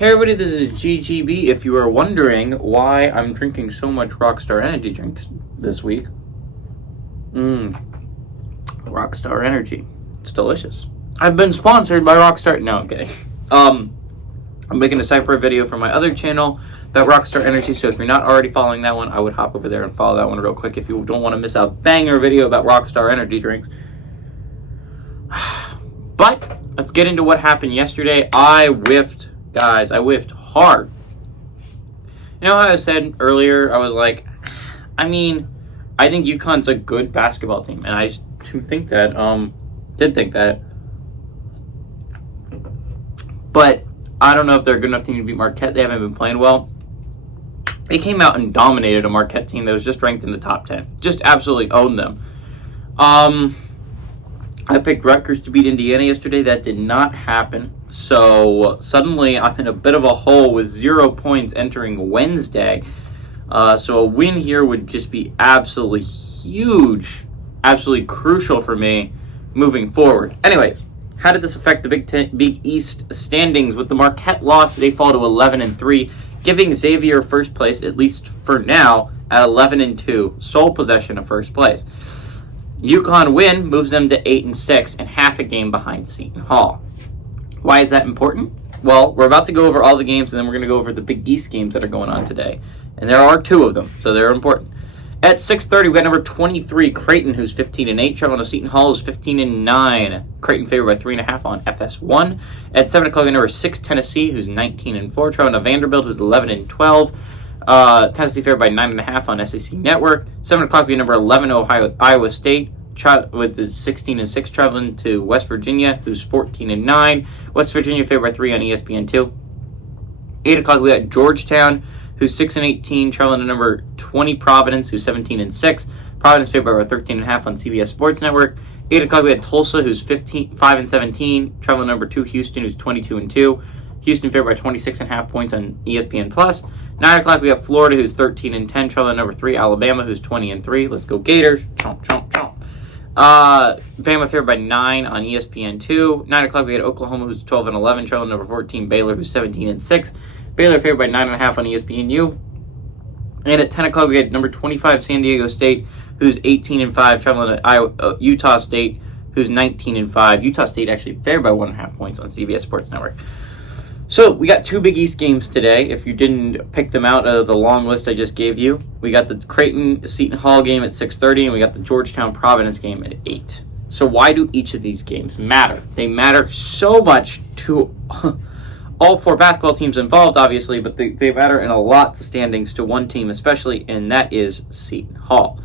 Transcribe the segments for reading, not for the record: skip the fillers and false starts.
Hey everybody, this is GGB. If you are wondering why I'm drinking so much Rockstar Energy drink this week, Rockstar Energy. It's delicious. I've been sponsored by Rockstar. No, I'm kidding. I'm making a separate video for my other channel about Rockstar Energy, so if you're not already following that one, I would hop over there and follow that one real quick if you don't want to miss a banger video about Rockstar Energy drinks. But let's get into what happened yesterday. I whiffed hard. You know how I said earlier, I was like, I think UConn's a good basketball team, and I just did think that. But I don't know if they're a good enough team to beat Marquette. They haven't been playing well. They came out and dominated a Marquette team that was just ranked in the top 10. Just absolutely owned them. I picked Rutgers to beat Indiana yesterday. That did not happen. So suddenly I'm in a bit of a hole with 0 points entering Wednesday. So a win here would just be absolutely huge, absolutely crucial for me moving forward. Anyways, how did this affect the Big East standings? With the Marquette loss, they fall to 11-3, giving Xavier first place, at least for now, at 11-2, sole possession of first place. UConn win moves them to 8-6 and half a game behind Seton Hall. Why is that important? Well, we're about to go over all the games, and then we're going to go over the Big East games that are going on today. And there are 2 of them, so they're important. At 6:30, we got number 23, Creighton, who's 15-8, traveling to Seton Hall, who's 15-9. Creighton favored by 3.5 on FS1. At 7 o'clock, we got number 6, Tennessee, who's 19-4, traveling to Vanderbilt, who's 11-12. Tennessee favored by 9.5 on SEC Network. 7 o'clock, we got number 11, Iowa State, with the 16-6, traveling to West Virginia, who's 14-9. West Virginia favored by 3 on ESPN2. 8 o'clock, we got Georgetown, who's 6-18, traveling to number 20, Providence, who's 17-6. Providence favored by 13.5 on CBS Sports Network. 8 o'clock, we had Tulsa, who's 5-17, traveling to number 2, Houston, who's 22-2. Houston favored by 26.5 points on ESPN+. 9 o'clock, we have Florida, who's 13-10, traveling to number 3, Alabama, who's 20-3. Let's go Gators. Chomp, chomp, chomp. Bama favored by 9 on ESPN2. 9 o'clock, we had Oklahoma, who's 12-11, traveling to number 14, Baylor, who's 17-6. Baylor favored by 9.5 on ESPNU. And at 10 o'clock, we had number 25, San Diego State, who's 18-5, traveling to Utah State, who's 19-5. Utah State actually favored by 1.5 points on CBS Sports Network. So we got 2 Big East games today. If you didn't pick them out of the long list I just gave you, we got the Creighton-Seton Hall game at 6:30, and we got the Georgetown-Providence game at 8. So why do each of these games matter? They matter so much to all 4 basketball teams involved, obviously, but they matter in a lot to standings to one team especially, and that is Seton Hall.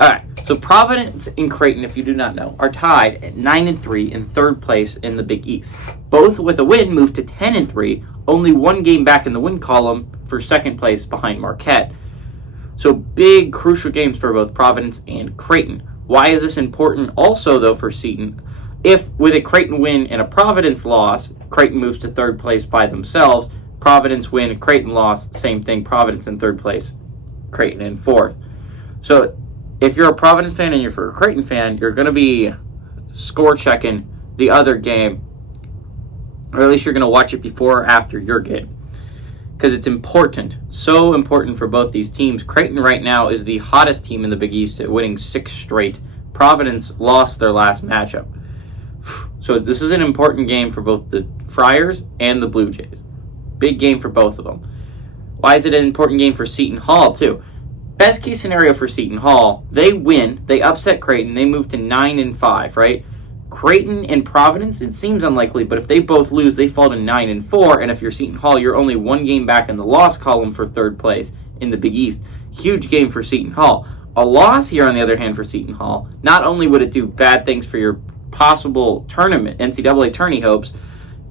All right, so Providence and Creighton, if you do not know, are tied at 9-3 in 3rd place in the Big East. Both with a win move to 10-3, only 1 game back in the win column for 2nd place behind Marquette. So big, crucial games for both Providence and Creighton. Why is this important also, though, for Seton? If with a Creighton win and a Providence loss, Creighton moves to 3rd place by themselves. Providence win, Creighton loss, same thing, Providence in 3rd place, Creighton in 4th. So if you're a Providence fan and you're a Creighton fan, you're going to be score checking the other game, or at least you're going to watch it before or after your game, because it's important, so important for both these teams. Creighton right now is the hottest team in the Big East at winning 6 straight. Providence lost their last matchup. So this is an important game for both the Friars and the Blue Jays. Big game for both of them. Why is it an important game for Seton Hall, too? Best case scenario for Seton Hall, they win, they upset Creighton, they move to 9-5, right? Creighton and Providence, it seems unlikely, but if they both lose, they fall to 9-4, and if you're Seton Hall, you're only 1 game back in the loss column for 3rd place in the Big East. Huge game for Seton Hall. A loss here, on the other hand, for Seton Hall, not only would it do bad things for your possible tournament, NCAA tourney hopes,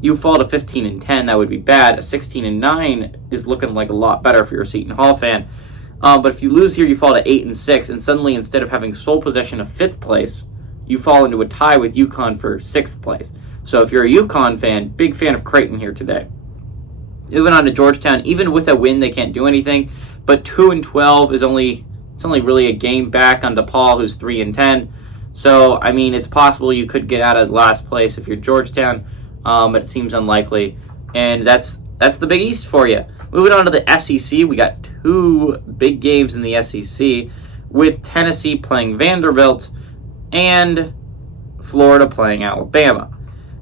you fall to 15-10, that would be bad. A 16-9 is looking like a lot better for your Seton Hall fan. But if you lose here, you fall to 8-6, and suddenly instead of having sole possession of 5th place, you fall into a tie with UConn for 6th place. So if you're a UConn fan, big fan of Creighton here today. Moving on to Georgetown, even with a win, they can't do anything. But 2-12 is only really a game back on DePaul, who's 3-10. So it's possible you could get out of last place if you're Georgetown, but it seems unlikely. And that's that's the Big East for you. Moving on to the SEC, we got two big games in the SEC with Tennessee playing Vanderbilt and Florida playing Alabama.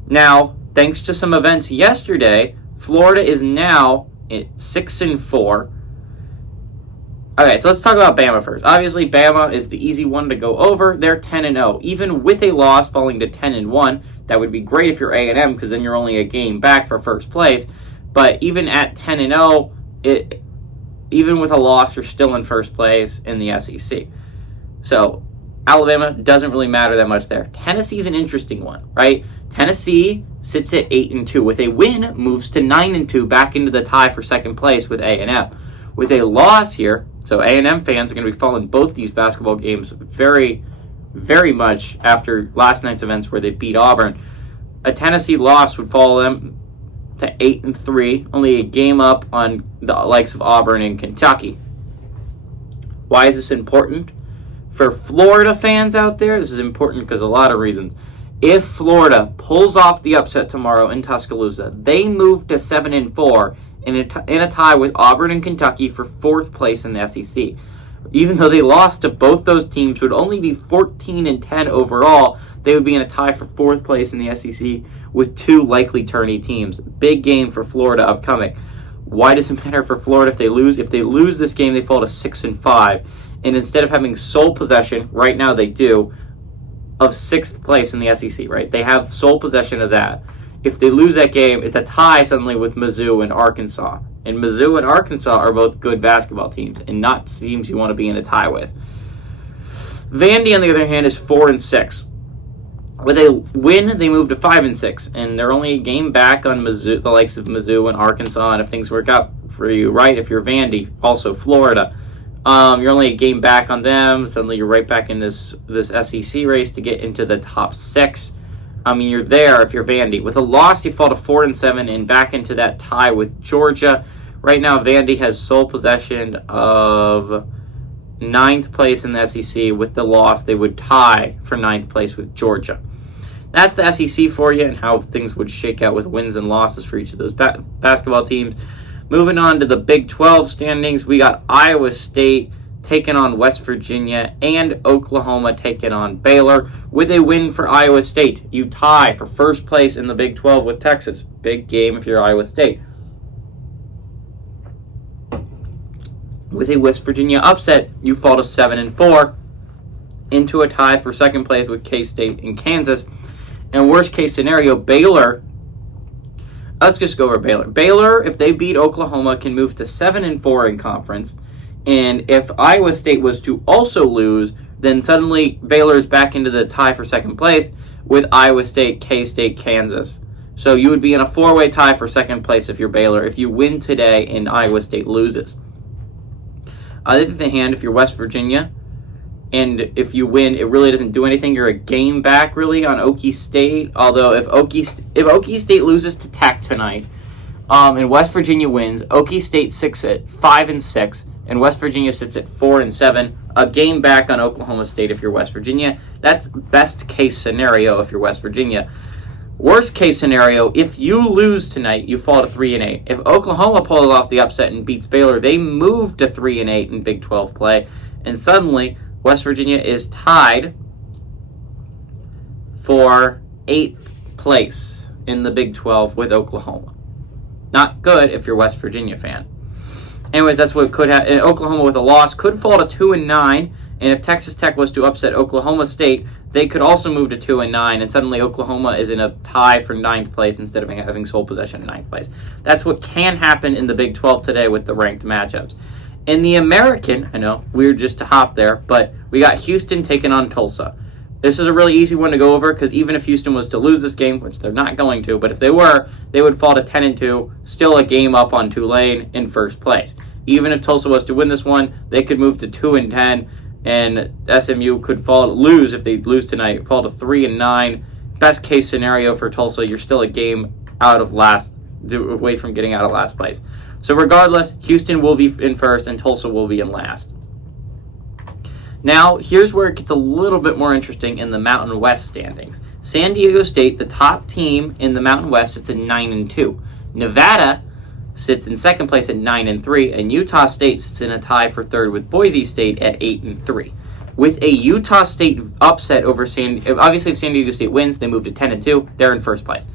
Now, thanks to some events yesterday, Florida is now at 6-4. Okay, so let's talk about Bama first. Obviously, Bama is the easy one to go over. They're 10-0. Even with a loss falling to 10-1, that would be great if you're A&M because then you're only a game back for first place. But even at 10-0, even with a loss, you're still in first place in the SEC. So Alabama doesn't really matter that much there. Tennessee's an interesting one, right? Tennessee sits at 8-2. With a win, moves to 9-2, back into the tie for second place with A&M. With a loss here, so A&M fans are going to be following both these basketball games very, very much after last night's events where they beat Auburn. A Tennessee loss would follow them to 8-3, only a game up on the likes of Auburn and Kentucky. Why is this important? For Florida fans out there, this is important because a lot of reasons. If Florida pulls off the upset tomorrow in Tuscaloosa, they move to 7-4 in a tie with Auburn and Kentucky for fourth place in the SEC. Even though they lost to both those teams, would only be 14-10 overall, they would be in a tie for fourth place in the SEC with two likely tourney teams. Big game for Florida upcoming. Why does it matter for Florida if they lose? If they lose this game, they fall to 6-5. And instead of having sole possession, right now they do, of sixth place in the SEC, right? They have sole possession of that. If they lose that game, it's a tie suddenly with Mizzou and Arkansas. And Mizzou and Arkansas are both good basketball teams and not teams you want to be in a tie with. Vandy, on the other hand, is 4-6. With a win, they move to 5-6, and they're only a game back on Mizzou, the likes of Mizzou and Arkansas. And if things work out for you, right? If you're Vandy, also Florida, you're only a game back on them. Suddenly, you're right back in this SEC race to get into the top 6. I mean, you're there if you're Vandy. With a loss, you fall to 4-7 and back into that tie with Georgia. Right now, Vandy has sole possession of 9th place in the SEC. With the loss, they would tie for 9th place with Georgia. That's the SEC for you and how things would shake out with wins and losses for each of those basketball teams. Moving on to the Big 12 standings, we got Iowa State taking on West Virginia and Oklahoma taking on Baylor. With a win for Iowa State, you tie for first place in the Big 12 with Texas. Big game if you're Iowa State. With a West Virginia upset, you fall to 7-4 into a tie for second place with K-State and Kansas. And worst case scenario, Baylor, let's just go over Baylor. Baylor, if they beat Oklahoma, can move to 7-4 in conference. And if Iowa State was to also lose, then suddenly Baylor's back into the tie for second place with Iowa State, K-State, Kansas. So you would be in a 4-way tie for second place if you're Baylor if you win today and Iowa State loses. On the other hand, if you're West Virginia, and if you win, it really doesn't do anything. You're a game back, really, on Okie State. Although if Okie State loses to Tech tonight, and West Virginia wins, Okie State sits at 5-6, and West Virginia sits at 4-7. A game back on Oklahoma State if you're West Virginia. That's best case scenario if you're West Virginia. Worst case scenario, if you lose tonight, you fall to 3-8. If Oklahoma pulls off the upset and beats Baylor, they move to 3-8 in Big 12 play, and suddenly West Virginia is tied for 8th place in the Big 12 with Oklahoma. Not good if you're a West Virginia fan. Anyways, that's what could happen. Oklahoma with a loss could fall to 2-9, and if Texas Tech was to upset Oklahoma State, they could also move to 2-9, and suddenly Oklahoma is in a tie for 9th place instead of having sole possession in 9th place. That's what can happen in the Big 12 today with the ranked matchups. In the American, I know, weird just to hop there, but we got Houston taking on Tulsa. This is a really easy one to go over because even if Houston was to lose this game, which they're not going to, but if they were, they would fall to 10-2, still a game up on Tulane in first place. Even if Tulsa was to win this one, they could move to 2-10, and SMU could lose if they lose tonight, fall to 3-9. Best case scenario for Tulsa, you're still a game out of away from getting out of last place. So regardless, Houston will be in first and Tulsa will be in last. Now, here's where it gets a little bit more interesting in the Mountain West standings. San Diego State, the top team in the Mountain West, it's at 9-2. Nevada sits in second place at 9-3, and Utah State sits in a tie for third with Boise State at 8-3. With a Utah State upset over obviously if San Diego State wins, they move to 10-2. They're in first place.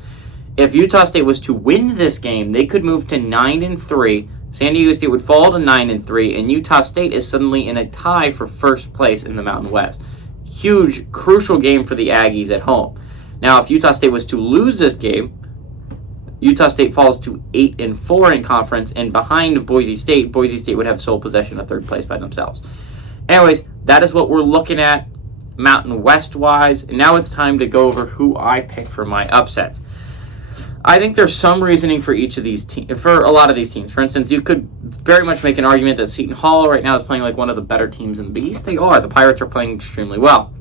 If Utah State was to win this game, they could move to 9-3. San Diego State would fall to 9-3, and Utah State is suddenly in a tie for first place in the Mountain West. Huge, crucial game for the Aggies at home. Now, if Utah State was to lose this game, Utah State falls to 8-4 in conference, and behind Boise State would have sole possession of third place by themselves. Anyways, that is what we're looking at Mountain West-wise. And now it's time to go over who I pick for my upsets. I think there's some reasoning for each of these teams, for a lot of these teams. For instance, you could very much make an argument that Seton Hall right now is playing like one of the better teams in the Big East. They are. The Pirates are playing extremely well.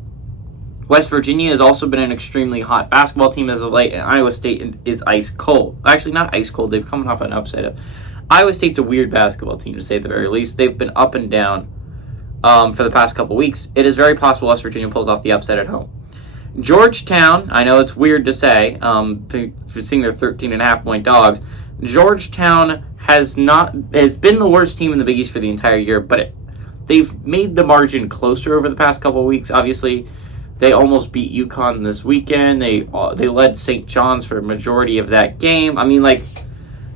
West Virginia has also been an extremely hot basketball team as of late, and Iowa State is ice cold. Actually, not ice cold. They've come off an upset. Iowa State's a weird basketball team, to say at the very least. They've been up and down for the past couple weeks. It is very possible West Virginia pulls off the upset at home. Georgetown, I know it's weird to say, for seeing their 13.5-point dogs. Georgetown has been the worst team in the Big East for the entire year, but they've made the margin closer over the past couple of weeks. Obviously, they almost beat UConn this weekend. They led St. John's for a majority of that game.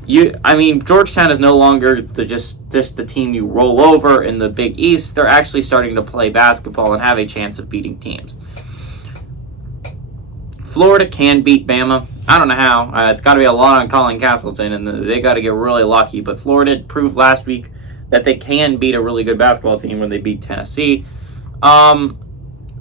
Georgetown is no longer just the team you roll over in the Big East. They're actually starting to play basketball and have a chance of beating teams. Florida can beat Bama. I don't know how. It's got to be a lot on Colin Castleton, and they got to get really lucky. But Florida proved last week that they can beat a really good basketball team when they beat Tennessee.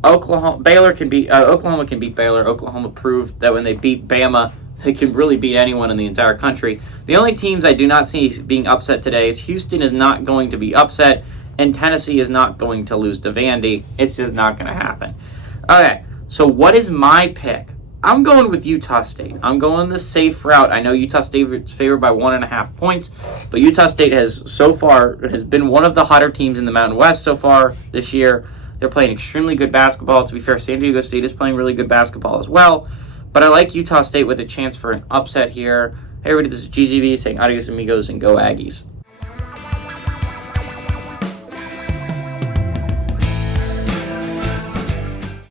Oklahoma can beat Baylor. Oklahoma proved that when they beat Bama, they can really beat anyone in the entire country. The only teams I do not see being upset today is Houston is not going to be upset, and Tennessee is not going to lose to Vandy. It's just not going to happen. Okay, so what is my pick? I'm going with Utah State. I'm going the safe route. I know Utah State is favored by 1.5 points, but Utah State has been one of the hotter teams in the Mountain West so far this year. They're playing extremely good basketball. To be fair, San Diego State is playing really good basketball as well. But I like Utah State with a chance for an upset here. Hey everybody, this is GGB saying adios amigos and go Aggies.